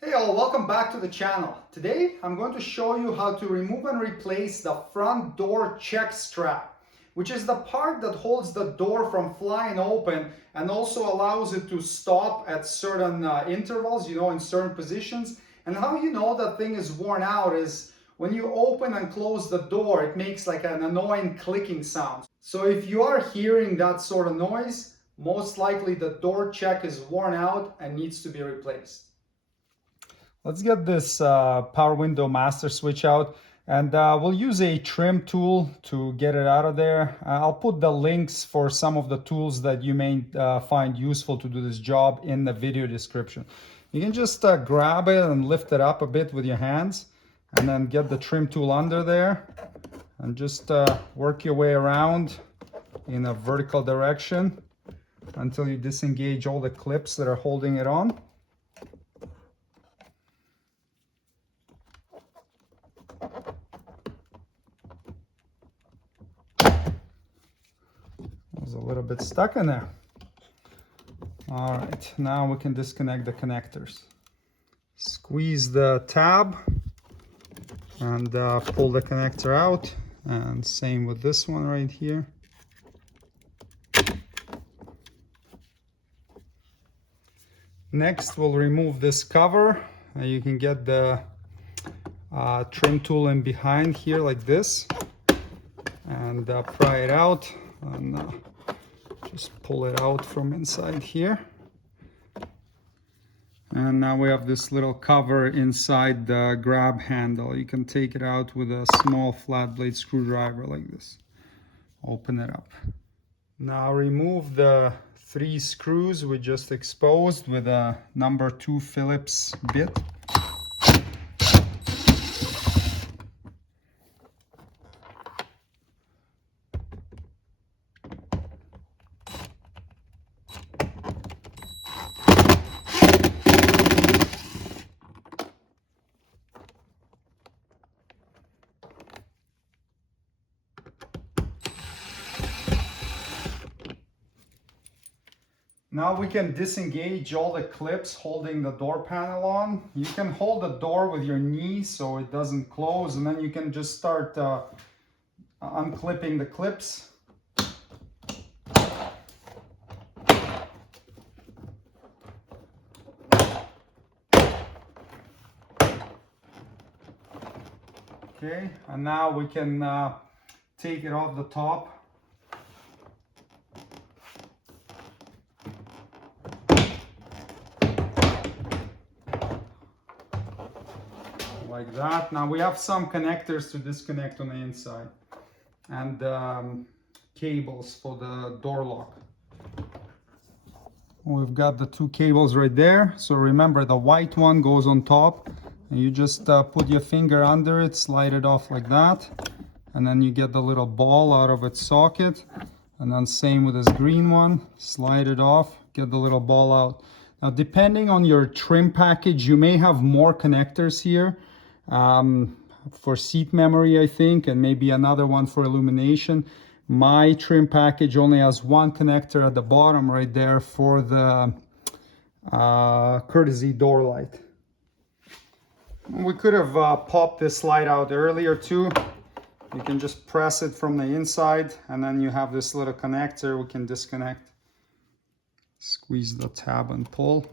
Hey all, welcome back to the channel. Today I'm going to show you how to remove and replace the front door check strap, which is the part that holds the door from flying open and also allows it to stop at certain intervals, in certain positions. And how you know that thing is worn out is when you open and close the door, it makes like an annoying clicking sound. So if you are hearing that sort of noise, most likely the door check is worn out and needs to be replaced. Let's get this power window master switch out, and we'll use a trim tool to get it out of there. I'll put the links for some of the tools that you may find useful to do this job in the video description. You can just grab it and lift it up a bit with your hands, and then get the trim tool under there and just work your way around in a vertical direction until you disengage all the clips that are holding it on. A little bit stuck in there. All right, now we can disconnect the connectors. Squeeze the tab and pull the connector out, and same with this one right here. Next, we'll remove this cover. You can get the trim tool in behind here like this and pry it out, and just pull it out from inside here. And now we have this little cover inside the grab handle. You can take it out with a small flat blade screwdriver like this. Open it up. Now remove the 3 screws we just exposed with a number 2 Phillips bit. Now we can disengage all the clips holding the door panel on. You can hold the door with your knee so it doesn't close, and then you can just start unclipping the clips. Okay, and now we can take it off the top. Like that. Now we have some connectors to disconnect on the inside, and cables for the door lock. We've got the 2 cables right there. So remember, the white one goes on top, and you just put your finger under it, slide it off like that, and then you get the little ball out of its socket. And then same with this green one, slide it off, get the little ball out. Now depending on your trim package, you may have more connectors here. For seat memory, I think, and maybe another one for illumination. My trim package only has 1 connector at the bottom right there for the courtesy door light. We could have popped this light out earlier too. You can just press it from the inside, and then you have this little connector we can disconnect. Squeeze the tab and pull.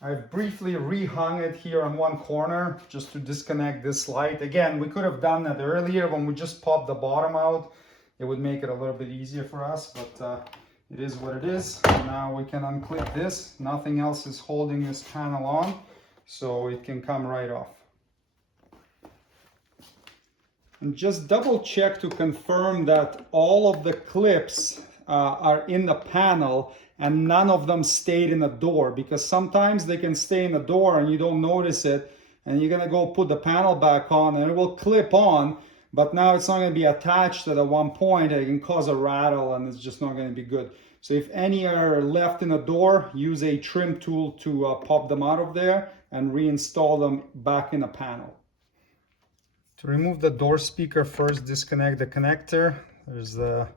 I've briefly rehung it here on one corner just to disconnect this light. Again, we could have done that earlier when we just popped the bottom out. It would make it a little bit easier for us, but it is what it is. Now we can unclip this. Nothing else is holding this panel on, so it can come right off. And just double check to confirm that all of the clips are in the panel and none of them stayed in the door, because sometimes they can stay in the door and you don't notice it, and you're gonna go put the panel back on and it will clip on, but now it's not gonna be attached at one point. It can cause a rattle and it's just not gonna be good. So if any are left in the door, use a trim tool to pop them out of there and reinstall them back in the panel. To remove the door speaker, first disconnect the connector. There's the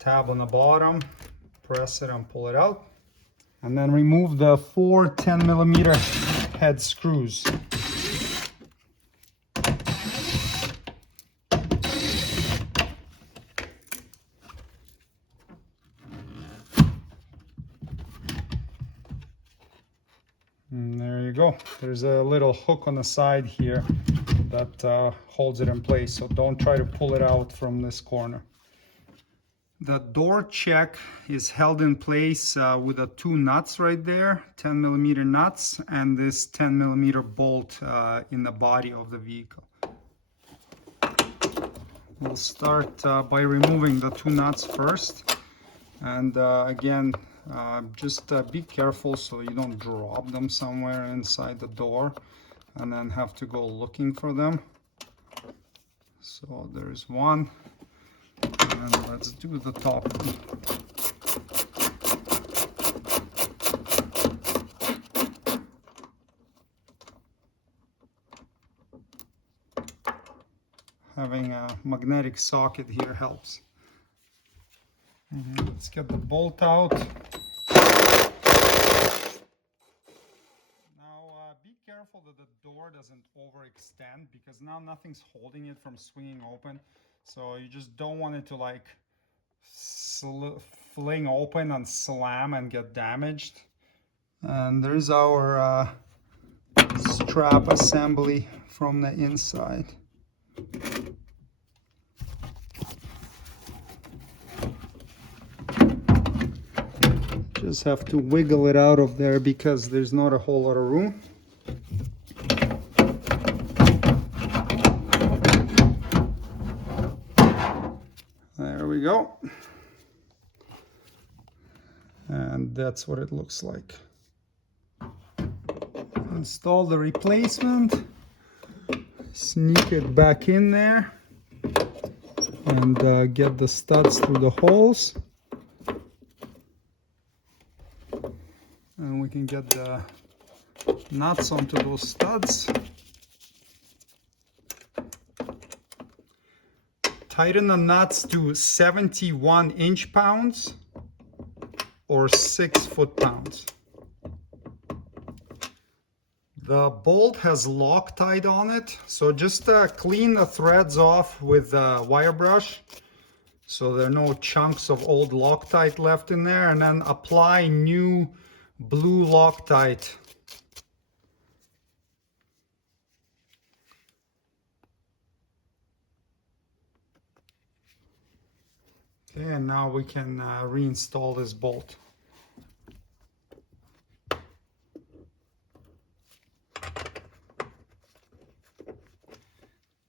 tab on the bottom. Press it and pull it out. and then remove the 4 10mm head screws. And there you go. There's a little hook on the side here that holds it in place, so don't try to pull it out from this corner. The door check is held in place with the 2 nuts right there, 10mm nuts, and this 10mm bolt in the body of the vehicle. We'll start by removing the 2 nuts first, and again, just be careful so you don't drop them somewhere inside the door and then have to go looking for them. So there's one, and let's do the top one. Having a magnetic socket here helps. And let's get the bolt out. Be careful that the door doesn't overextend, because now nothing's holding it from swinging open. So you just don't want it to like fling open and slam and get damaged. And there's our strap assembly from the inside. Just have to wiggle it out of there because there's not a whole lot of room. There we go. And that's what it looks like. Install the replacement, sneak it back in there, and get the studs through the holes. And we can get the nuts onto those studs. Tighten the nuts to 71 inch-pounds or 6 foot-pounds. The bolt has Loctite on it, so just clean the threads off with a wire brush so there are no chunks of old Loctite left in there, and then apply new blue Loctite. Okay, and now we can reinstall this bolt.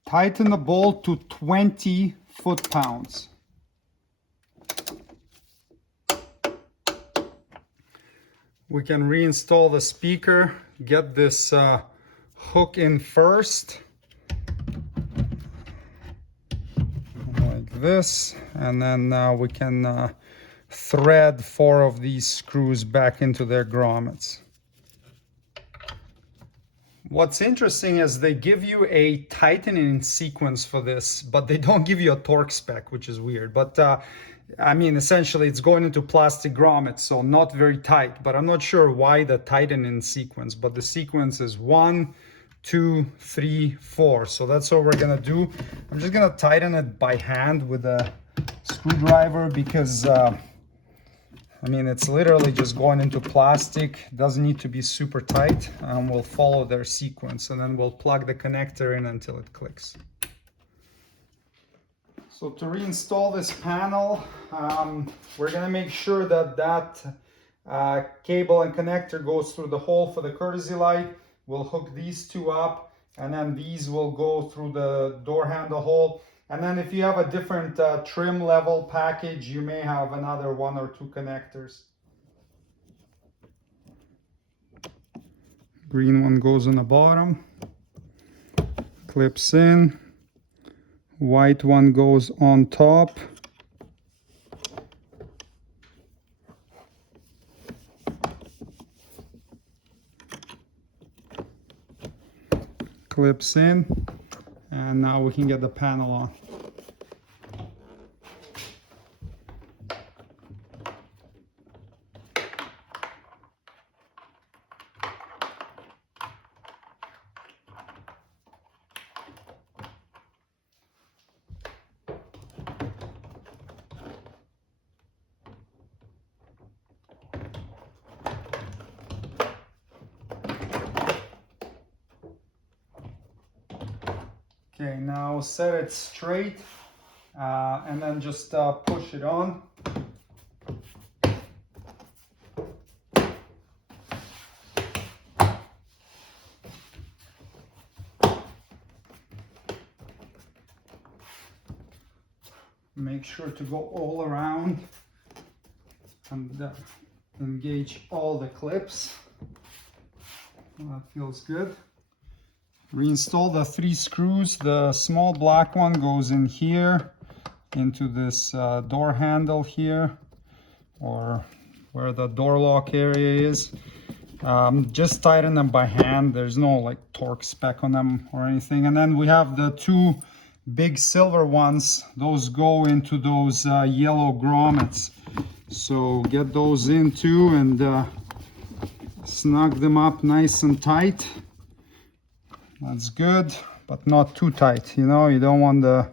Tighten the bolt to 20 foot-pounds. We can reinstall the speaker. Get this hook in first, like this, and then we can thread 4 of these screws back into their grommets. What's interesting is they give you a tightening sequence for this, but they don't give you a torque spec, which is weird. But I mean, essentially it's going into plastic grommets, so not very tight, but I'm not sure why the tightening sequence, but the sequence is 1, 2, 3, 4. So that's what we're gonna do. I'm just gonna tighten it by hand with a screwdriver because I mean, it's literally just going into plastic. Doesn't need to be super tight. We'll follow their sequence, and then we'll plug the connector in until it clicks. So to reinstall this panel, we're gonna make sure that cable and connector goes through the hole for the courtesy light. We'll hook these 2 up, and then these will go through the door handle hole. And then if you have a different trim level package, you may have another 1 or 2 connectors. Green one goes on the bottom, clips in. White one goes on top. Clips in, and now we can get the panel on. Okay, now set it straight and then just push it on. Make sure to go all around and engage all the clips. That feels good. Reinstall the 3 screws. The small black one goes in here into this door handle here, or where the door lock area is. Just tighten them by hand. There's no like torque spec on them or anything. And then we have the 2 big silver ones. Those go into those yellow grommets. So get those in too and snug them up nice and tight. That's good, but not too tight. You know, you don't want the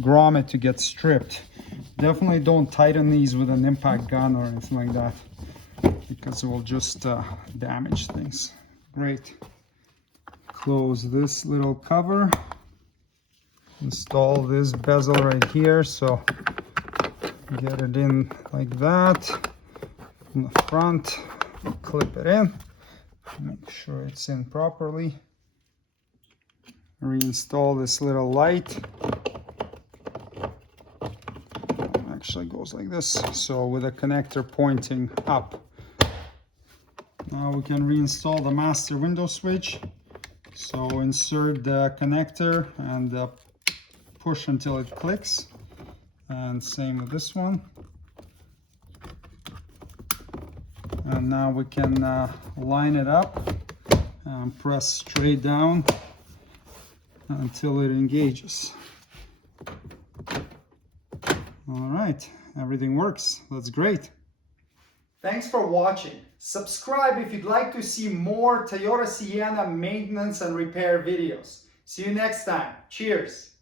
grommet to get stripped. Definitely don't tighten these with an impact gun or anything like that, because it will just damage things. Great. Close this little cover. Install this bezel right here, so get it in like that. In the front, clip it in. Make sure it's in properly. Reinstall this little light. Actually goes like this, so with a connector pointing up. Now we can reinstall the master window switch. So insert the connector and push until it clicks, and same with this one. And now we can line it up and press straight down until it engages. All right, everything works. That's great. Thanks for watching. Subscribe if you'd like to see more Toyota Sienna maintenance and repair videos. See you next time. Cheers.